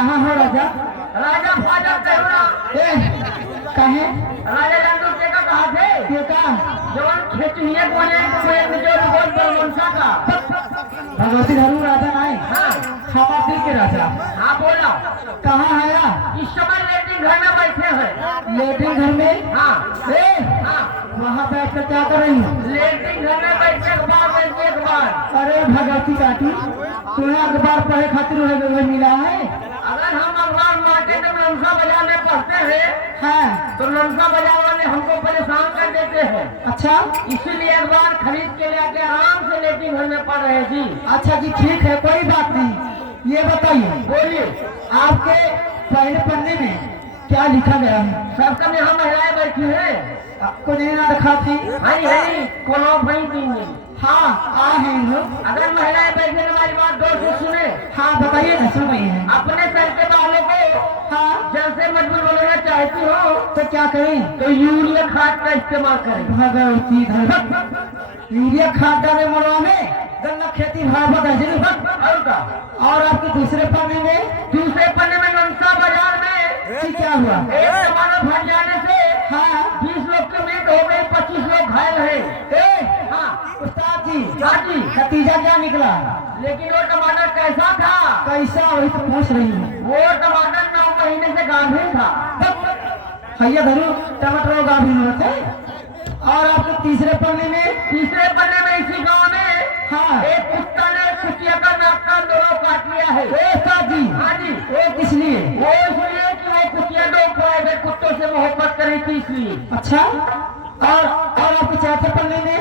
कहाँ हो राजा? राजा फाजा कहना कहे राजा लंडू के का कहा थे क्यों का जवान खेचनिया कोने में जो बहुत बरमनसा का भगवती धरू राजा नहीं हाँ खावा पी के राजा हाँ बोला कहाँ है या? इस समय लेटिन घर में बैठे हैं लेटिन घर में? हाँ हाँ वहाँ बैठ कर क्या कर रही है? लेटिन घर में बैठे एक बार अरे भगवती काटी तुम्हें अखबार पढ़े खातिर वह मिला है? अगर हम अखबार मार्केट में लंसा बाजार में पढ़ते हैं हाँ तो लंसा बाजार वाले हमको परेशान कर देते हैं। अच्छा इसीलिए अखबार खरीद के लेके आराम से लेटिन घर में पढ़ रहे जी। अच्छा जी ठीक है कोई बात नहीं। ये बताइए बोलिए आपके पहले पन्ने में क्या लिखा गया है? सबका यहाँ महिलाएं बैठी हैं। आपको नहीं ना रखा थी? हरी हरी कोनो भाई देंगे। हाँ आ है लोग। अगर महिलाएं बैठे हमारी बात दो से सुने। हाँ बताइए ना सुन रही है। अपने सर के बालों को हाँ जल से मजबूत बनाना चाहती हो तो क्या करें? तो यूरिया खाद का इस्तेमाल करें। भगवती धर यूरिया खाद डाले मरवा में गन्ना खेती भाव है और का और आपके दूसरे पन्ने में? दूसरे पन्ने में लंसा बाजार में क्या हुआ? एक जमाना फट जाने से हाँ 20 लोग की मृत्यु हो गई, 25 लोग घायल है। हाँ उस्ताद जी हाँ जी नतीजा क्या निकला? लेकिन वो टमाटर कैसा था? कैसा वही तो पूछ रही हूँ। वो टमाटर 9 महीने से गांधी था। भैया धरू टमाटर गाभी होते। और आपके तीसरे पन्ने में? तीसरे पन्ने में इसी गांव में हाँ एक कुत्ता ने कुतिया का नाक का दोनों काट लिया है। उस्ताद जी हाँ जी वो किस लिए? वो इसलिए कि वो कुतिया दो प्राइवेट कुत्तों से मोहब्बत करी थी इसलिए। अच्छा और आपके चौथे पन्ने में?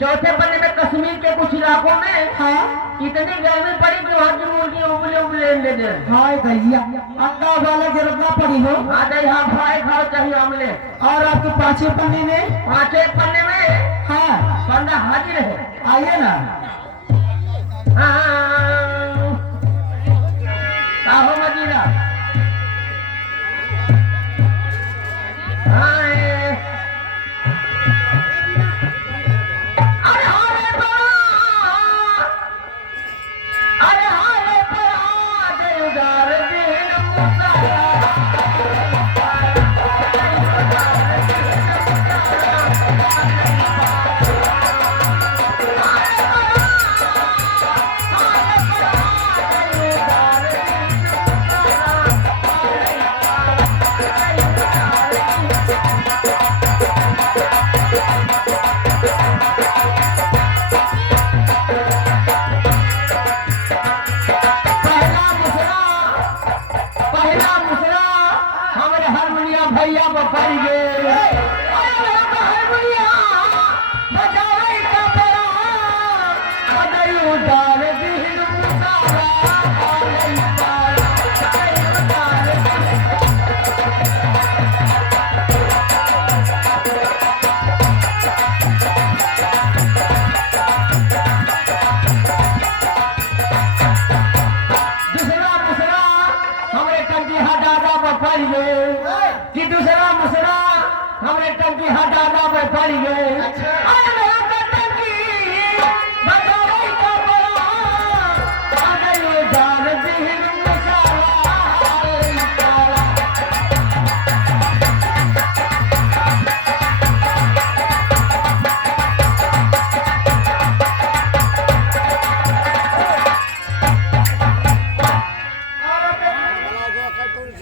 चौथे पन्ने में कश्मीर के कुछ इलाकों में हाँ इतनी गर्मी पड़ी कि वहाँ की मुर्गी उबले उबले ले दे। हाय भैया अंडा वाला जरूरत ना पड़ी हो। आ गई हाँ फ्राई खाओ चाहिए हमने। और आपके पांचवें पन्ने में? पांचवें पन्ने में हाँ बंदा हाजिर है। आइए ना। साहो मजीरा हाँ अरे हारे परा दे उदार दिन पहला मुसरा हमारे हारमोनिया भैया बपाई गए। हारमोनिया बजावे का बड़ा बजाई उदार दिन मुसारा दूसरा मुसरा हमारे टंकी दादा बपाई गए कि दूसरा मुसरा हमारे टंकी दादा बपाई गए।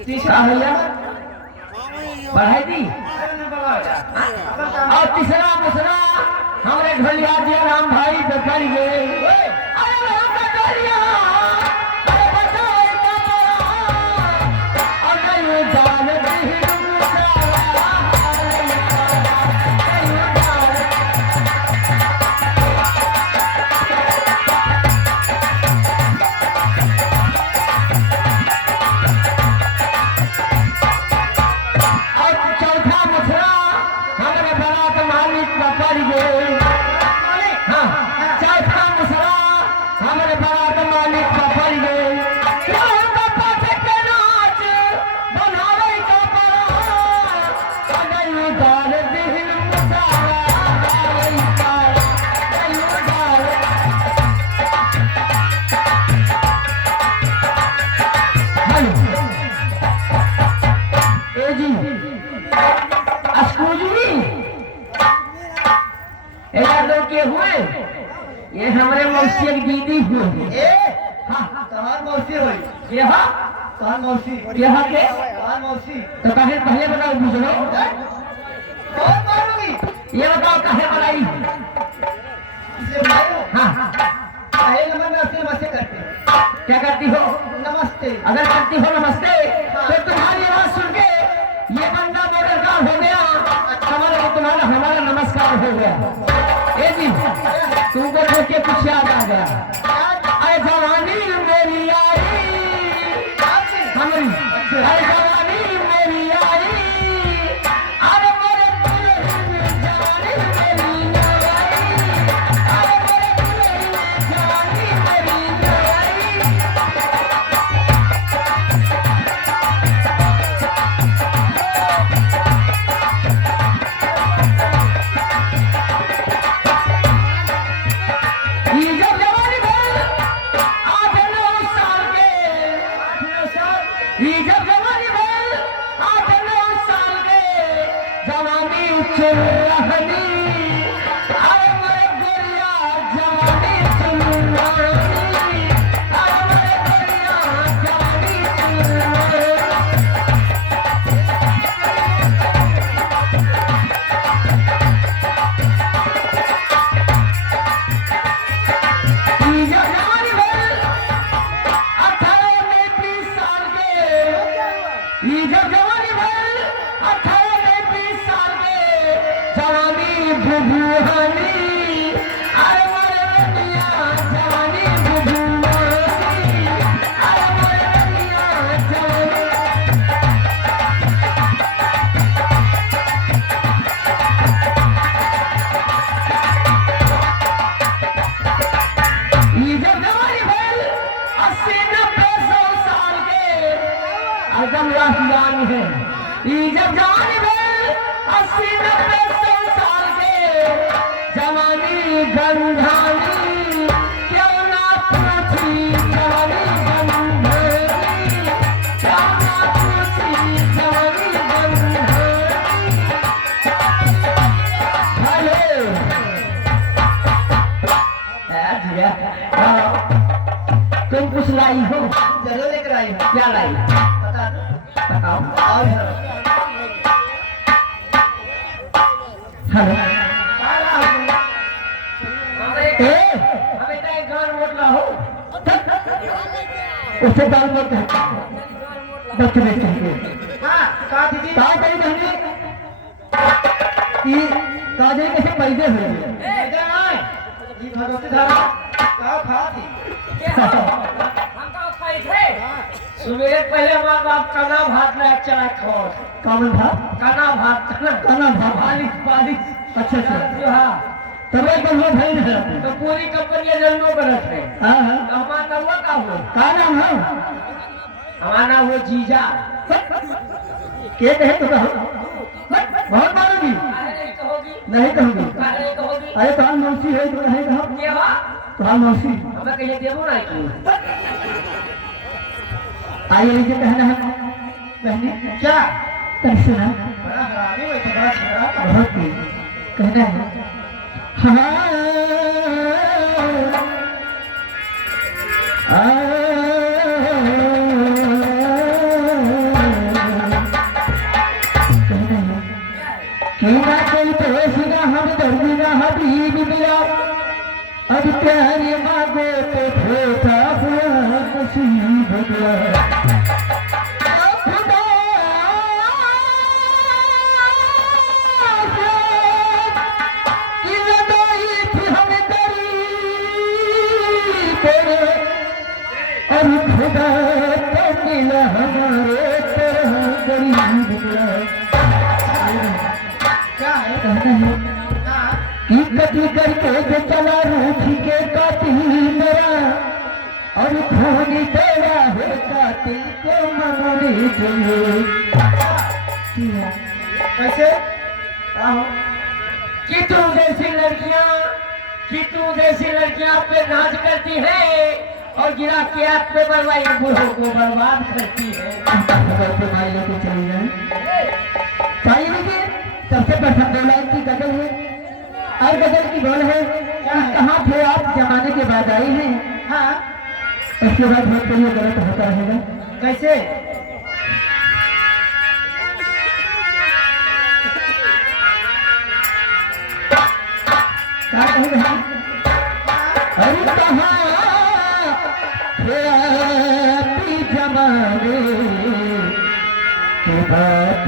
तीसरा भैया बढ़ाई दी और तीसरा मुसरा हमारे ढोलिया दिया राम भाई बकर गए। चौथा मुसरा हमारे बारात मालिक बकर गए। हाँ चौथा मुसरा हमारे बारात मालिक ये हुए, ये हमारे मौसी की दीदी हुए। ए हाँ तहार मौसी होई। ये हाँ तहार मौसी। यहाँ के तहार मौसी। तो कहे पहले बताओ बुझलो, बहुत मारूंगी। ये बताओ कहे बनाई। इसे मारो। हाँ पहले नंबर में आपसे नमस्ते करते हैं। क्या करती हो? नमस्ते। अगर करती हो नमस्ते तो तुम्हारी आवाज सुन के ये बंदा मॉडल का हो गया, हमारा नमस्कार हो गया। ए जी तुमको देख के कुछ याद आ गया। अरे जवानी मेरी आई हमारी, अरे जवानी मेरी आई, अरे मेरे दिल में जवानी मेरी आई, अरे मेरे दिल में जवानी मेरी आई। ये जब जवानी भर 8-9 साल के, ये जब जवानी भर 8-9 साल के, जवानी चुन रहनी, अरे मेरे गोरिया जवानी चुन रहनी, अरे मेरे गोरिया जवानी चुन रहनी। ये जब जवानी भर 18-20 साल के, ये जब जवानी भर 18-20 साल के, जवानी बुबुहानी, अरे मेरे रतिया जवानी बुबुहानी, अरे मेरे रतिया जवानी। ये जब जवानी भर 80-90 साल के, एकदम राहियान है। ये जब जवानी भर 80-90 साल के, जवानी गंधानी, क्यों ना पूछी जवानी गंधानी, क्यों ना पूछी जवानी गंधानी। हेलो तुम कुछ लाई हो? जरूर लेकर आई हूँ। क्या लाई? बता दो। बताओ। आओ इधर। हेलो ए हमें तो एक गान वोट लाओ। उसे गाल मत कह। बच्चे देख चाहिए। हाँ कहा दीदी? कहा कहीं बहनी कि काजे कैसे पैदे हुए इधर आए। ये भगवती धारा का खा थी। हम कहाँ खाई थे? सुबह पहले माँ बाप कना भात ले चला खाओ। कामन था कना भात काना था बालिश अच्छा अच्छा जो हाँ तब एक बार भाई नहीं रहते तो पूरी कंपनी जन्मों पर रखे। हाँ हाँ तो हमारा नाम का हो, का नाम है हमारा नाम हो जीजा। के कहे तो कहो बहुत मारोगी नहीं कहोगी? नहीं कहूँगी नहीं कहोगी? अरे तो हम मौसी है तो नहीं कहो क्या हुआ? तो हम मौसी हमें कहीं देवो ना क्यों? आइए लीजिए कहना है बहनी क्या? तब सुना बड़ा हरामी हुई तो बड़ा छिड़ा। बहुत ही कहना है हम दर्दी ना हबीब मिला अब प्यारी मांगो तो छोटा हुआ नसीब गया खुदा की लगाई थी हमें दरी तेरे और खुदा तो मिला हमारे तरह गरीब मिला क्या है? कहना है हाँ कति करके जो चला रूठी के कातिल मेरा और खून तेरा है कातिल को मनाने चाहिए कैसे? कि तुम जैसी लड़कियां पे नाच करती है और गिरा के आप पे बर्बाद बूढ़ों को बर्बाद करती है। माई लेके चली जाए चाहिए देखिए सबसे प्रथम 2 लाइन की गजल है और गजल की बोल है कि कहाँ थे आप जमाने के बाद आए हैं। हाँ उसके बाद बहुत करिए गलत होता रहेगा। कैसे? क्या कहे भाई? अरे कहाँ थे आप जमाने के बाद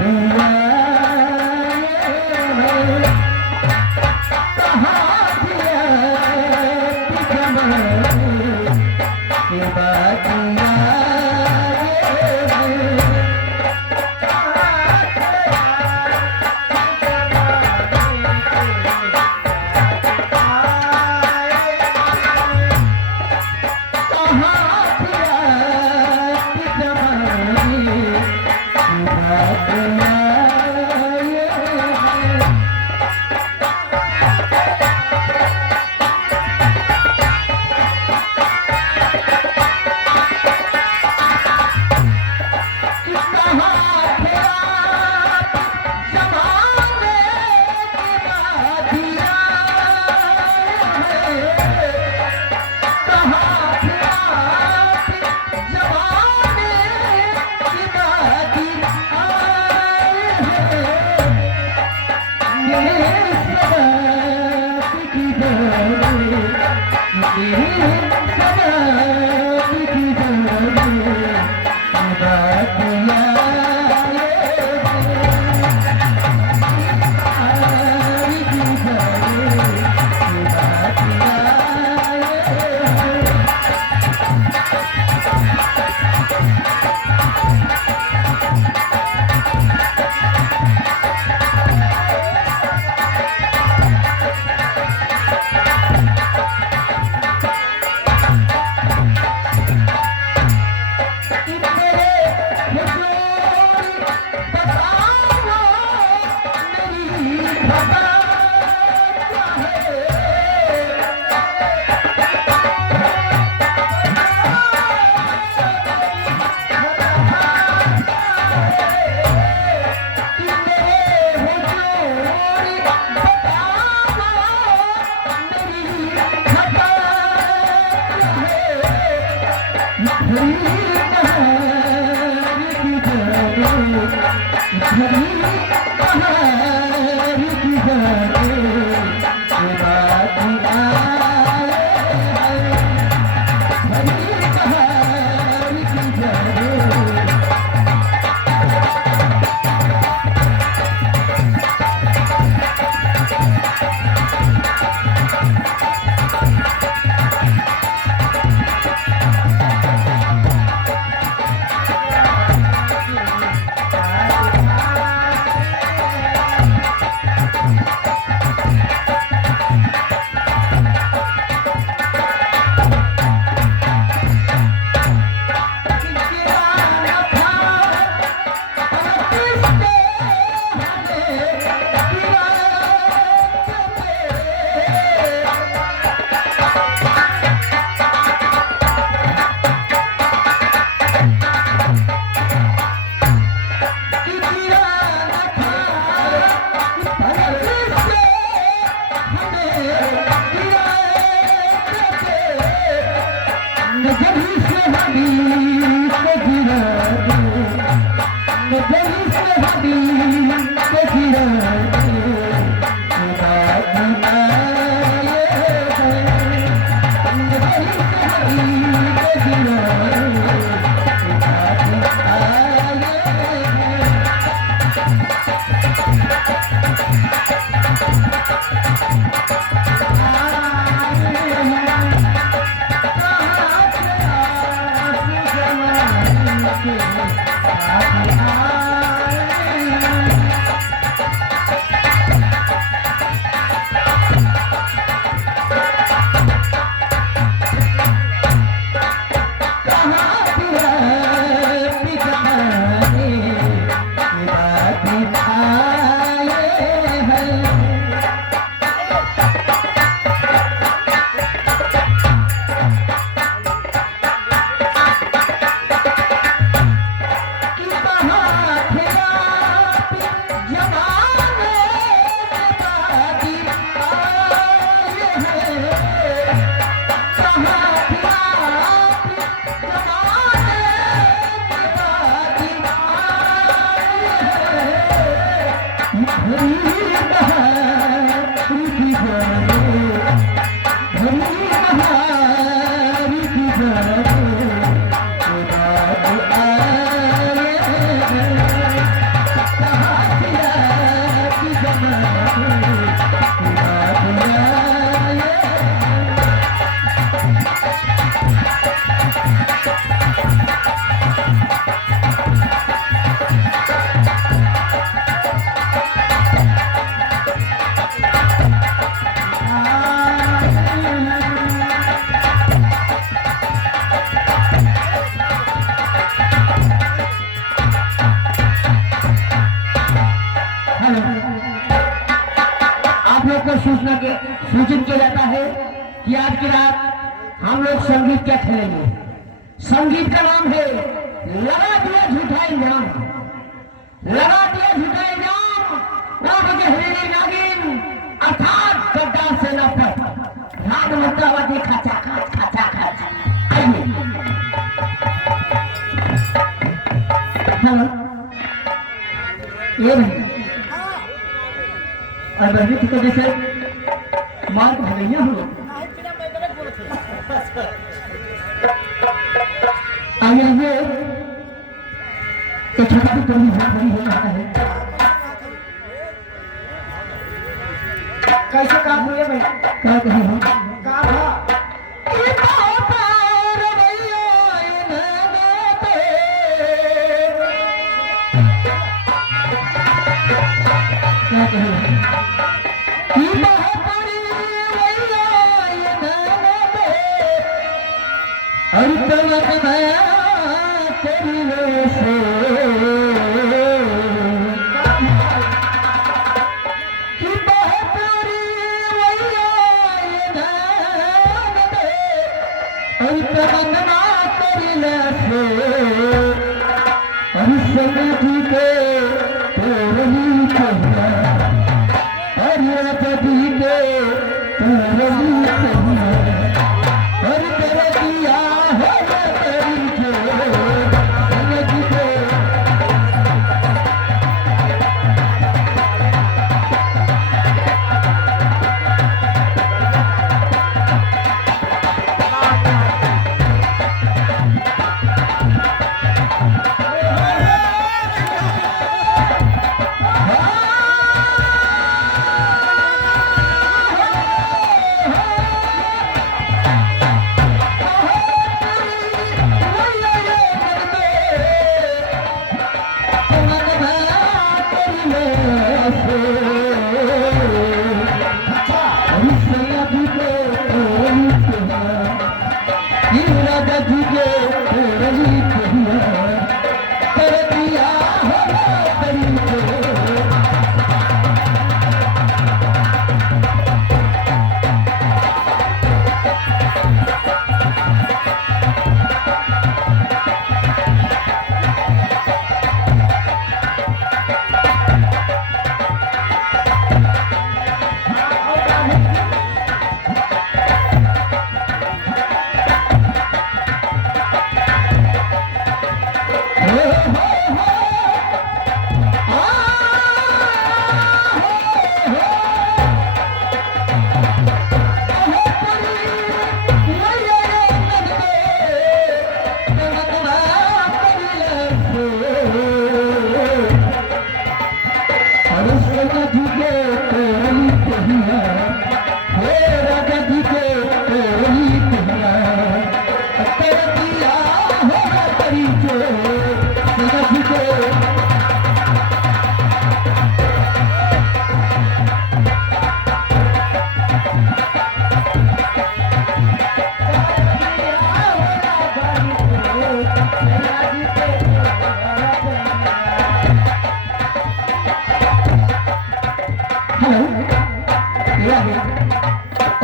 सूचित किया जाता है कि आज की रात हम लोग संगीत क्या खेलेंगे। संगीत का नाम है लगा दिया झूठा इल्जाम। लगा दिया झूठा इल्जाम रात गहरी नागिन अर्थात गद्दार से नफरत रात मतावती खाचा खाच खाचा खाच। आइए हेलो ये भाई और बहनी की तो जैसे मार के भगैया हम लोग आइए आइए एक छोटा सी टोली बहुत बड़ी हो रहा है। कैसे काम हुए भाई क्या कहे हम काम है क्या कहे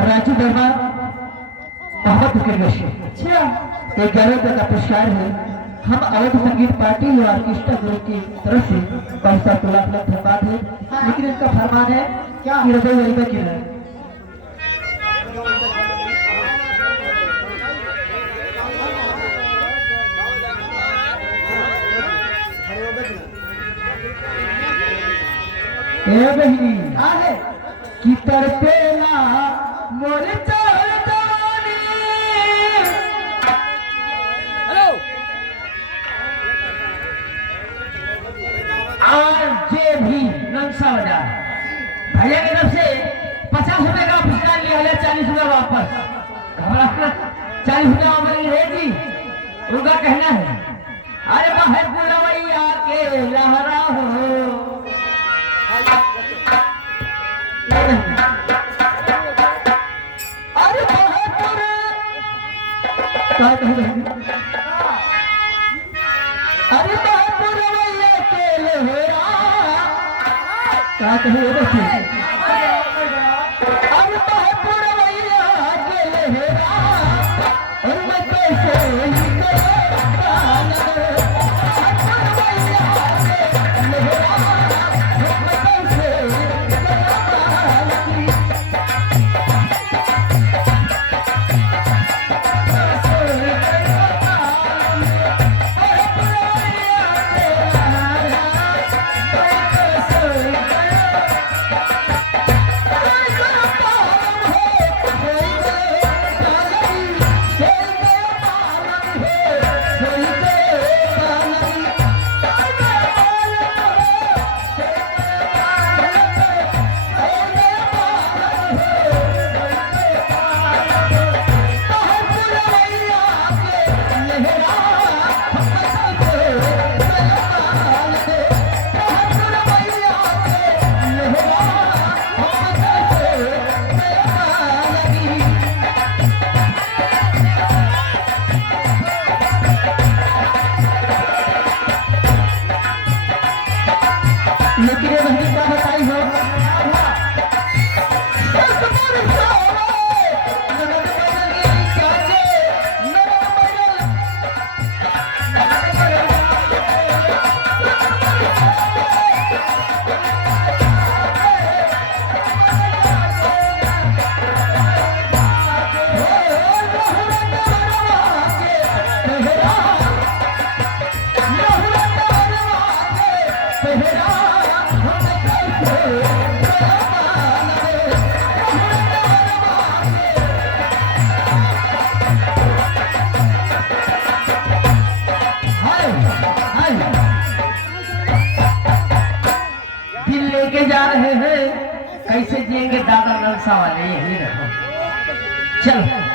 राजू दरबार बहुत एक 11 रुपए का पुरस्कार है। हम अवध संगीत पार्टी और ऑर्केस्ट्रा ग्रुप की तरफ से 5 लाख धन्यवाद है। लेकिन इनका फरमान है क्या की बहनी की तरपेला मोर चल जवानी। हेलो आज जे भी नक्शा बाजार भैया की तरफ से 50 रुपए का पुरस्कार लिया है, 40 रुपए वापस। 40 रुपए हमारी है जी, उनका कहना है अरे बाहर पुरवैया के लहरा हो। अरे बहादुर भैया के लहरा क्या कहे मैं पुरवैया के लहरा और मैं कैसे लेकिन ये बहनी क्या बताई हो दिल लेके जा रहे हैं कैसे जिएंगे दादा नलसा वाले यही रहो चल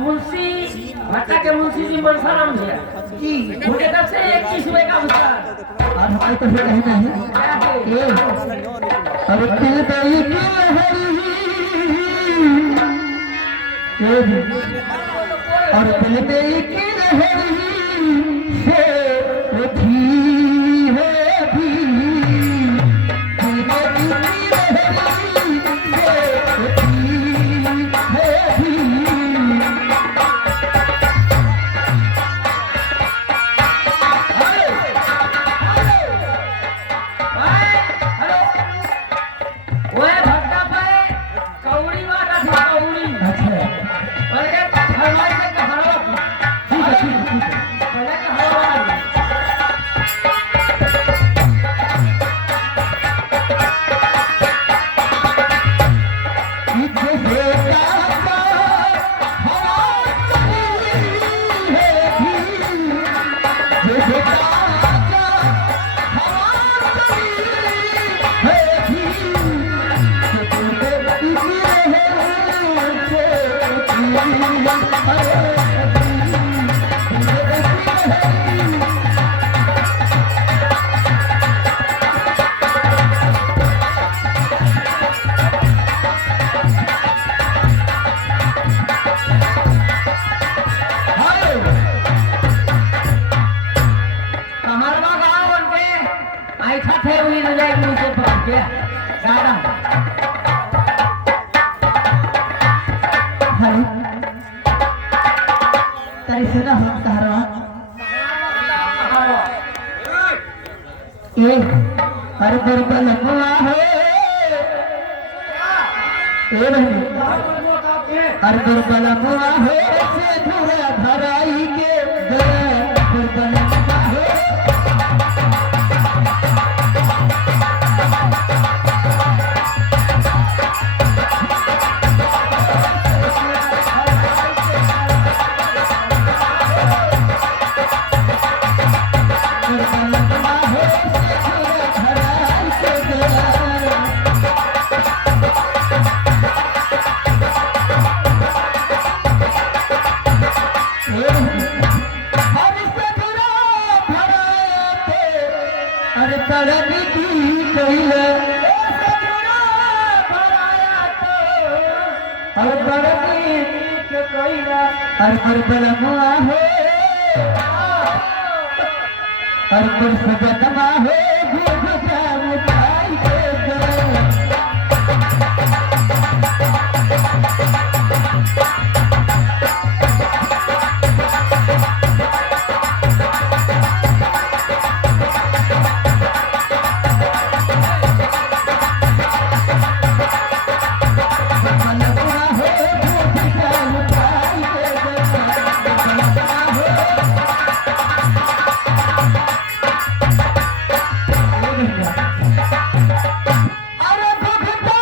मुंशी भट्टा के मुंशी जी बरसाराम भैया जी उनके तरफ से 21 रुपए का पुरस्कार। और हमारी तो फिर कहीं नहीं क्या है? ये अरे दिल गई की लहरी ये भी और दिल गई की लहरी से उठी है भी दिल गई की लहरी से उठी है भी ओए भट्टा पे कौड़ी वाला थी कौड़ी अच्छा और एक हलवाई से कहाड़ा ठीक है ठीक है ठीक है पहले कहाड़ा पीछे से काका हवा चली है भी जैसे काका हवा चली है भी कि तुमने इसी रहे से कहाड़वा गाँव बन के ऐठा थे हुई न जाए नीचे पकड़ के गाड़ा हरी तारी सुना हम कहारवा ए हर बरबल हुआ है ए बहनी हर बरबल हुआ है से धुरा धराई के गया बरबल हुआ है बरबल हुआ है से धुरा धराई के गया अरे तरनी की कहिला अरे तरनी के कहिला अरे बरबल हुआ है अरे पर सजनमा है भूख जाम खाई के गया बरबल हुआ है भूख जाम खाई के गया बरबल हुआ अरे भगता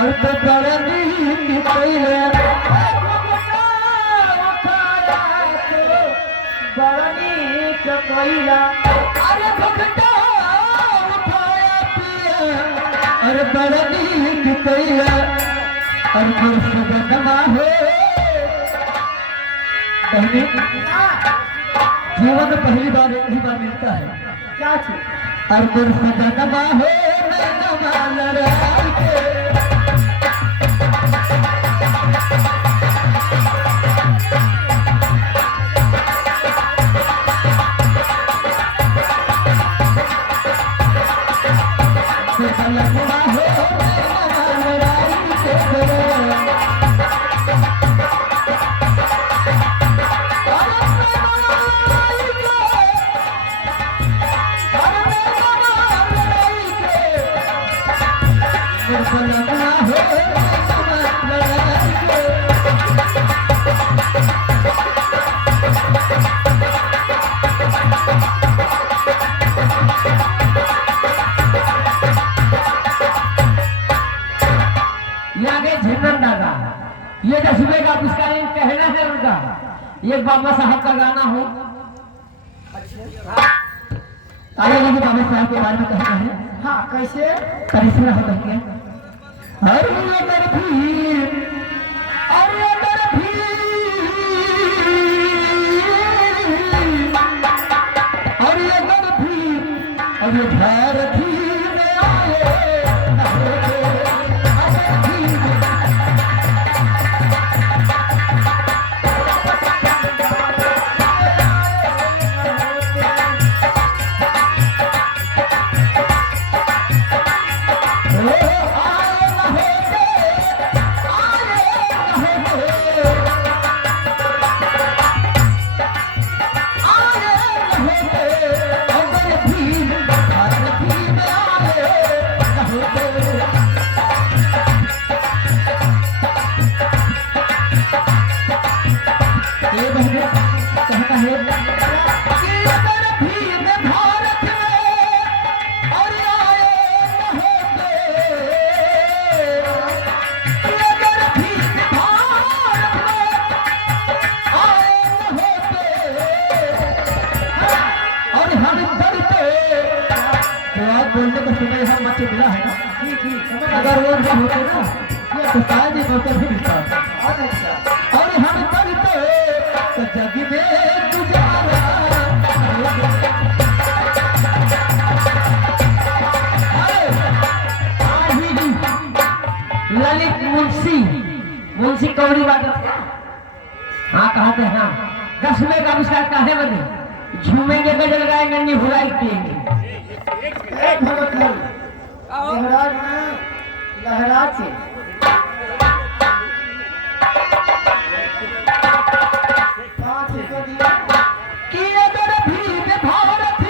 और तो बरनी की पहले बरनी के कोइला अरे भगता उठाया पिया और बरनी की पहले और मुर्शिदनमा है बहनी जीवन में पहली बार एक ही बार मिलता है क्या चीज और मुर्शिदनमा है मैं नमा लड़ाई के बरबल हुआ है मैं नमा लड़ाई के गया आगे झिंगन दादा ये 10 रुपए का पुरस्कार कहना है उनका ये बाबा साहब का गाना हो आगे लगे बाबा साहब के बारे में कहते हैं हाँ कैसे करिश्मा होता है अरे अगर भी अरे अगर भी अरे अगर भी अरे भारती में आए अगर भी बोलने को सुना है मत मिला है ना अगर वो नहीं होते ना तो शायद ये मौका भी मिलता और हम करते तो जग में गुजारा ललित मुंशी कौड़ी बात हाँ कहते हैं हाँ 10वें का आविष्कार काहे बने झूमेंगे गजल गाएंगे निहुराई पिएंगे लहराज से कि अगर भी भारत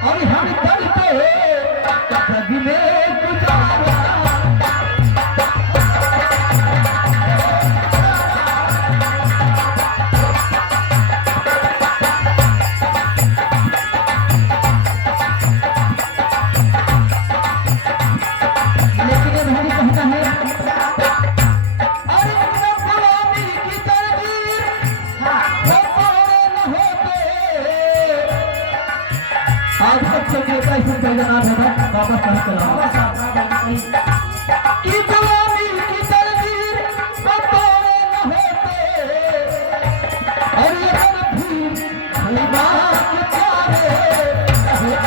और हम करते जग में गुजारा आज तक चलिए कैसे जगन्नाथ होगा वापस कहाँ चला कि गुलामी की तलवीर बतौरे न होते और ये सब भी खुदा के प्यारे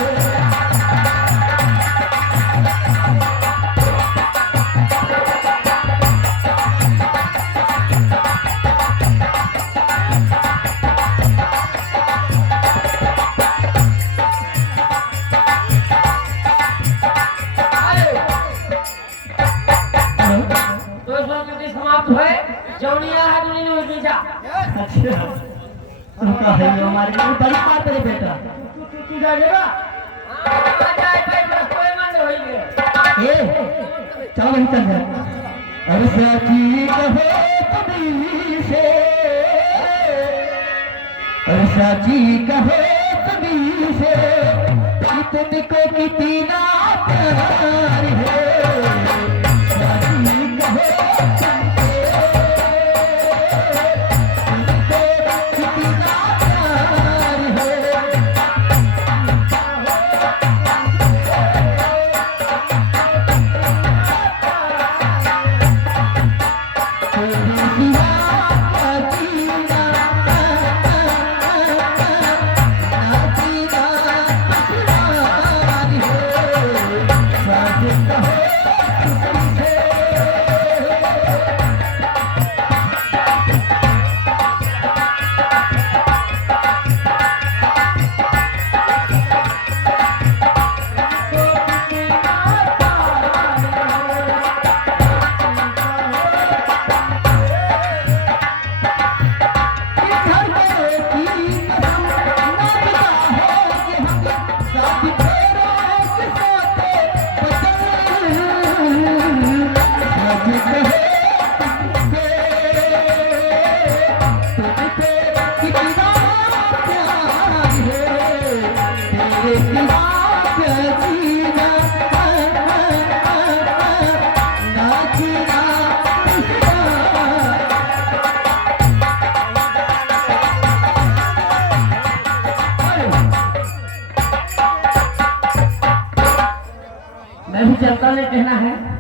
जौनिया है दुनिया में बेचा अच्छा उनका है ये हमारे लिए बड़ी बात है बेटा तू जाएगा आ जाए भाई बस कोई मन होई गए ए चलो वहीं चल जाए अरे सची कहो कभी से अरे सची कहो कभी से कि तुमको कितना प्यार है सची कहो मैं भी चलता नहीं कहना है